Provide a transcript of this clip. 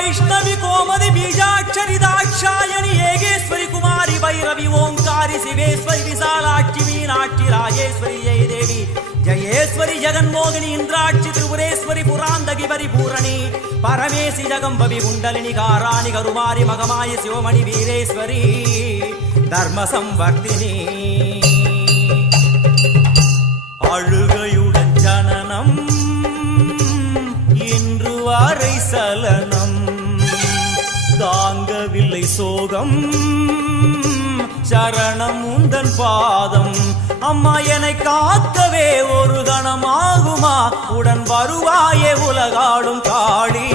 வைஷ்ணவி கோமதி பீஜாட்சரி தாட்சாயணி ஏகேஸ்வரி குமாரி பைரவி ஓங்காரி சிவேஸ்வரி விசாலாட்சி மீனாட்சி ராஜேஸ்வரி ஜெயதேவி ஜயேஸ்வரி ஜெகன்மோகினி இந்திராட்சி திரிபுரேஸ்வரி புராந்தகி பரிபூரணி பரமேசி ஜகம்பவி குண்டலினி காராணி கருமாரி மகமாயி சிவமணி வீரேஸ்வரி தர்ம சம்வர்த்தினி அழுகையுடன் ஜனனம் இன்று வாரை சலனம் தாங்கவில்லை சோகம் சரணம் உந்தன் பாதம் அம்மா என்னை காக்கவே ஒரு கணமாகுமா உடன் வருவாயே உலகாடும் காளி